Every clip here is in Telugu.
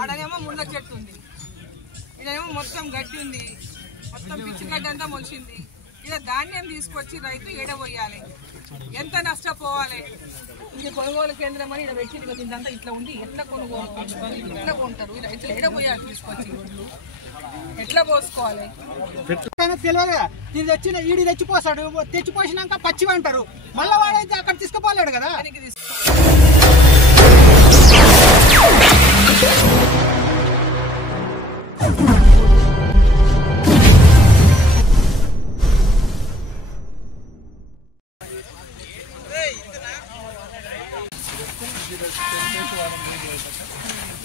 ఆడనేమో ముళ్ళ చెట్టు ఉంది, ఇదేమో మొత్తం గడ్డి ఉంది, మొత్తం పిచ్చి గడ్డి అంతా మొలిచింది. ఇలా ధాన్యం తీసుకొచ్చి రైతు ఎడబోయాలి, ఎంత నష్టపోవాలి. ఇది కొనుగోలు కేంద్రం అని ఇక్కడ పెట్టింది, ఇదంతా ఇట్లా ఉండి ఎట్లా ఎట్లా కొంటారు ఈ రైతులు? ఎడబోయాలి తీసుకొచ్చి, ఎట్లా పోసుకోవాలి తెలియదు. ఇది తెచ్చిన ఈడి తెచ్చిపోసాడు, తెచ్చిపోసినాక పచ్చిగా అంటారు, మళ్ళీ వాడైతే అక్కడ తీసుకుపోలేడు కదా.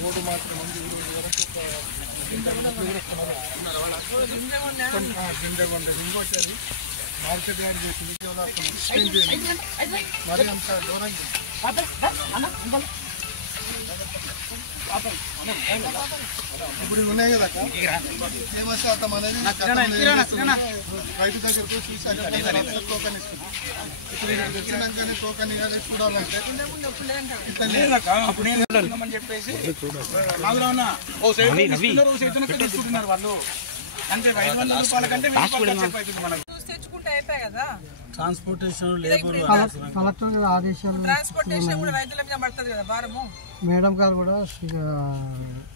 రోడ్డు మాత్రం ఉంది, 20 వరకు ఇంకోటి అది మార్కెట్ యాడ్ చేసి మరి అంత దూరంగా ఇప్పుడు ఉన్నాయి కదా తేమ శాతం అనేది రైతు దగ్గరకు చూసి టోకన్ ఇస్తుంది. ఇప్పుడు ఇక్కడికి వచ్చినాకనే టోకన్ ఇవ్వాలి చూడాలంటే ఇట్లా లేదని చెప్పేసి తీసుకుంటున్నారు వాళ్ళు. అంటే 500 రూపాయల కంటే తెచ్చుకుంటే అయిపోయాయి కదా. ట్రాన్స్పోర్టేషన్ కలెక్టర్ ఆదేశాలు, ట్రాన్స్పోర్టేషన్ కూడా రైతుల మీద పడుతుంది కదా భారము. మేడం గారు కూడా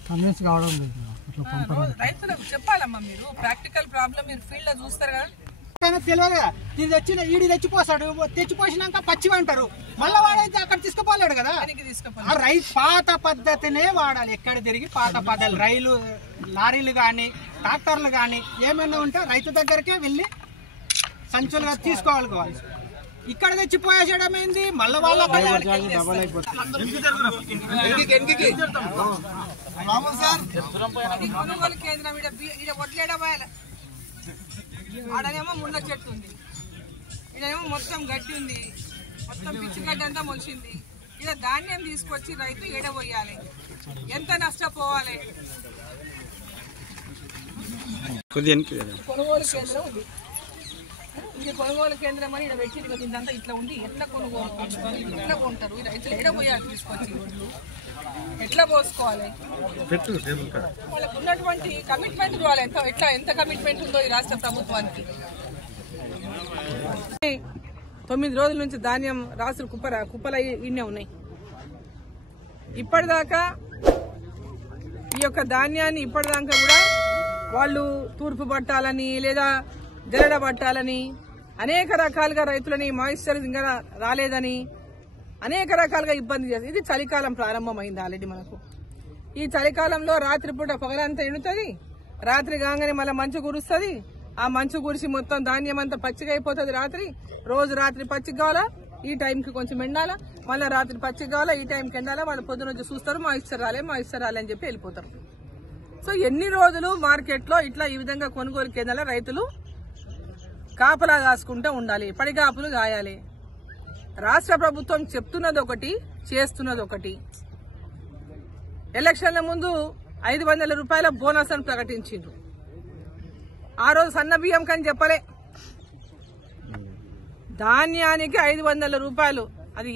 కన్విన్స్ కావడం లేదు. రైతులకు చెప్పాలమ్మా, మీరు ప్రాక్టికల్ ప్రాబ్లం మీరు ఫీల్డ్ లో చూస్తారు కదా. తెలియదు. ఇది తెచ్చిన ఈడి తెచ్చిపోసాడు, తెచ్చిపోసినాక పచ్చిగా అంటారు, మళ్ళీ వాడైతే అక్కడ తీసుకుపోలేడు కదా. రైతు పాత పద్ధతినే వాడాలి, ఎక్కడ తిరిగి పాత పద్ధతులు. రైలు, లారీలు కానీ ట్రాక్టర్లు కానీ ఏమైనా ఉంటే రైతు దగ్గరికే వెళ్ళి సంచులుగా తీసుకోవాలి. ఇక్కడ తెచ్చిపోయేసేయడం ఏంది? మళ్ళీ వాళ్ళ కొనుగోలు కేంద్రం వడ్లేడబోయాలి. ఆడనేమో ముళ్ళ చెట్టు ఉంది, ఇదేమో మొత్తం గడ్డి ఉంది, మొత్తం పిచ్చి గడ్డి అంతా మొలిచింది. ఇలా ధాన్యం తీసుకొచ్చి రైతు ఎడబోయాలి, ఎంత నష్టపోవాలి. కొనుగోలు కేంద్రం ఉంది, ఇది కొనుగోలు కేంద్రం అని ఇక్కడ పెట్టింది, ఇదంతా ఇట్లా ఉండి ఎట్లా ఎట్లా కొంటారు ఈ రైతులు? ఎడబోయాలి తీసుకొచ్చి, ఎట్లా పోసుకోవాలి. వాళ్ళకు ఉన్నటువంటి కమిట్మెంట్ కావాలి, ఎంత కమిట్మెంట్ ఉందో ఈ రాష్ట్ర ప్రభుత్వానికి. 9 రోజుల నుంచి ధాన్యం రాసులు కుప్పలు ఇన్నే ఉన్నాయి. ఇప్పటిదాకా ఈ యొక్క ధాన్యాన్ని ఇప్పటిదాకా కూడా వాళ్ళు తూర్పు పట్టాలని లేదా జల్లెడ పట్టాలని అనేక రకాలుగా రైతులని మాయిశ్చర్ ఇంకా రాలేదని అనేక రకాలుగా ఇబ్బంది చేస్తుంది. ఇది చలికాలం ప్రారంభమైంది ఆల్రెడీ మనకు. ఈ చలికాలంలో రాత్రిపూట పొగలంతా ఎండుతుంది, రాత్రి కాగానే మళ్ళీ మంచు కురుస్తుంది. ఆ మంచు కురిసి మొత్తం ధాన్యం అంతా పచ్చిగా అయిపోతుంది. రోజు రాత్రి పచ్చిగా కావాలా, ఈ టైంకి కొంచెం ఎండాలా, మళ్ళీ రాత్రి పచ్చిగా కావాలా, ఈ టైంకి ఎండాలా. వాళ్ళు పొద్దున వచ్చి చూస్తారు, మాయిశ్చర్ రాలే అని చెప్పి వెళ్ళిపోతారు. సో ఎన్ని రోజులు మార్కెట్లో ఇట్లా ఈ విధంగా కొనుగోలు కేంద్రాల రైతులు కాపలా కాసుకుంటూ ఉండాలి, పడిగాపులు గాయాలి. రాష్ట్ర ప్రభుత్వం చెప్తున్నది ఒకటి, చేస్తున్నది ఒకటి. ఎలక్షన్ల ముందు 500 రూపాయల బోనస్ అని ప్రకటించిండ్రు. ఆ రోజు సన్న బియ్యం కని చెప్పలే, ధాన్యానికి 500 రూపాయలు. అది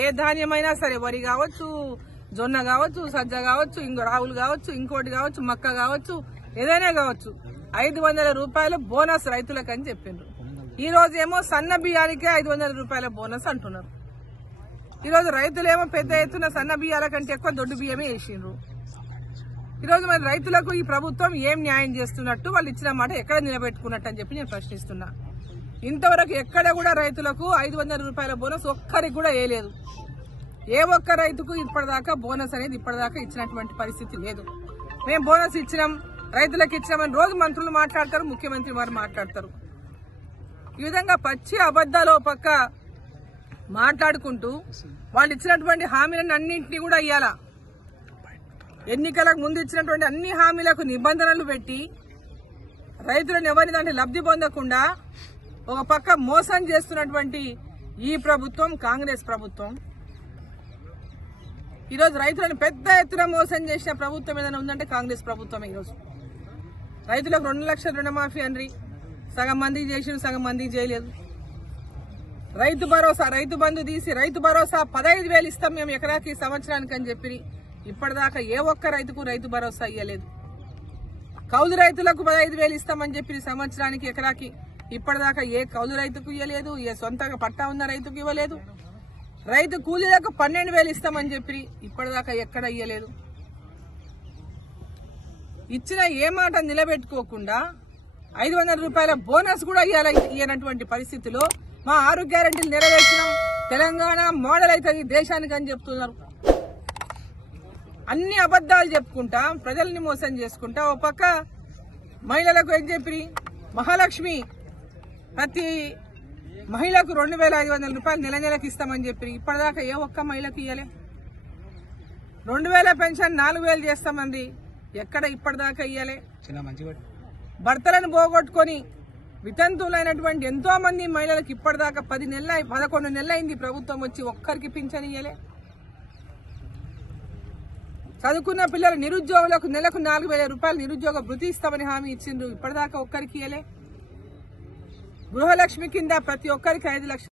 ఏ ధాన్యమైనా సరే, వరి కావచ్చు, జొన్న కావచ్చు, సజ్జ కావచ్చు, రావులు కావచ్చు, ఇంకోటి కావచ్చు, మక్క కావచ్చు, ఏదైనా కావచ్చు, 500 రూపాయల బోనస్ రైతులకు అని చెప్పిండ్రు. ఈ రోజు ఏమో సన్న బియ్యానికే 500 రూపాయల బోనస్ అంటున్నారు. ఈ రోజు రైతులేమో పెద్ద ఎత్తున సన్న బియ్యాల కంటే ఎక్కువ దొడ్డు బియ్యమే వేసిండ్రు. ఈరోజు మరి రైతులకు ఈ ప్రభుత్వం ఏం న్యాయం చేస్తున్నట్టు, వాళ్ళు ఇచ్చిన మాట ఎక్కడ నిలబెట్టుకున్నట్టు అని చెప్పి నేను ప్రశ్నిస్తున్నా. ఇంతవరకు ఎక్కడ కూడా రైతులకు 500 రూపాయల బోనస్ ఒక్కరికి కూడా వేయలేదు. ఏ ఒక్క రైతుకు ఇప్పటిదాకా బోనస్ అనేది ఇప్పటిదాకా ఇచ్చినటువంటి పరిస్థితి లేదు. మేము బోనస్ ఇచ్చినాం, రైతులకు ఇచ్చినామని రోజు మంత్రులు మాట్లాడతారు, ముఖ్యమంత్రి వారు మాట్లాడతారు. ఈ విధంగా పచ్చి అబద్దాలు పక్క మాట్లాడుకుంటూ వాళ్ళు ఇచ్చినటువంటి హామీలను అన్నింటినీ కూడా ఇయ్యాలా, ఎన్నికలకు ముందు ఇచ్చినటువంటి అన్ని హామీలకు నిబంధనలు పెట్టి రైతులను ఎవరి దాంట్లో లబ్ధి పొందకుండా ఒక పక్క మోసం చేస్తున్నటువంటి ఈ ప్రభుత్వం, కాంగ్రెస్ ప్రభుత్వం. ఈరోజు రైతులను పెద్ద ఎత్తున మోసం చేసిన ప్రభుత్వం ఏదైనా ఉందంటే కాంగ్రెస్ ప్రభుత్వమే. ఈరోజు రైతులకు 2 లక్షల రుణమాఫీ అండి, సగం మందికి చేసిరు, సగం మందికి చేయలేదు. రైతు భరోసా, రైతు బంధు తీసి రైతు భరోసా 15,000 ఇస్తాం మేము ఎకరాకి సంవత్సరానికి అని చెప్పి ఇప్పటిదాకా ఏ ఒక్క రైతుకు రైతు భరోసా ఇయ్యలేదు. కౌలు రైతులకు 15,000 ఇస్తామని చెప్పి సంవత్సరానికి ఎకరాకి ఇప్పటిదాకా ఏ కౌలు రైతుకు ఇవ్వలేదు, ఏ సొంతంగా పట్టా ఉన్న రైతుకు ఇవ్వలేదు. రైతు కూలీలకు 12,000 ఇస్తామని చెప్పి ఇప్పటిదాకా ఎక్కడ ఇయ్యలేదు. ఇచ్చిన ఏ మాట నిలబెట్టుకోకుండా 500 రూపాయల బోనస్ కూడా ఇయ్యనటువంటి పరిస్థితిలో మా 6 గ్యారెంటీలు నెరవేర్చినాం, తెలంగాణ మోడల్ అవుతుంది దేశానికి అని చెప్తున్నారు. అన్ని అబద్దాలు చెప్పుకుంటా ప్రజల్ని మోసం చేసుకుంటా ఓ పక్క మహిళలకు ఏం చెప్పి మహాలక్ష్మి ప్రతి మహిళకు 2,500 రూపాయలు నెల నెలకు ఇస్తామని చెప్పి ఇప్పటిదాకా ఏ ఒక్క మహిళకు ఇయ్యలే. 2,000 పెన్షన్ 4,000 చేస్తామంది, ఎక్కడ ఇప్పటిదాకా ఇయ్యలే. భర్తలను పోగొట్టుకొని వితంతువులైనటువంటి ఎంతో మంది మహిళలకు ఇప్పటిదాకా 11 నెలలు అయింది ప్రభుత్వం వచ్చి, ఒక్కరికి పింఛన్ ఇయ్యలే. చదువుకున్న పిల్లలు నిరుద్యోగులకు నెలకు 4,000 రూపాయలు నిరుద్యోగ భృతి ఇస్తామని హామీ ఇచ్చిండ్రు, ఇప్పటిదాకా ఒక్కరికి ఇయ్యలే. గృహలక్ష్మి కింద ప్రతి ఒక్కరికి 5 లక్షలు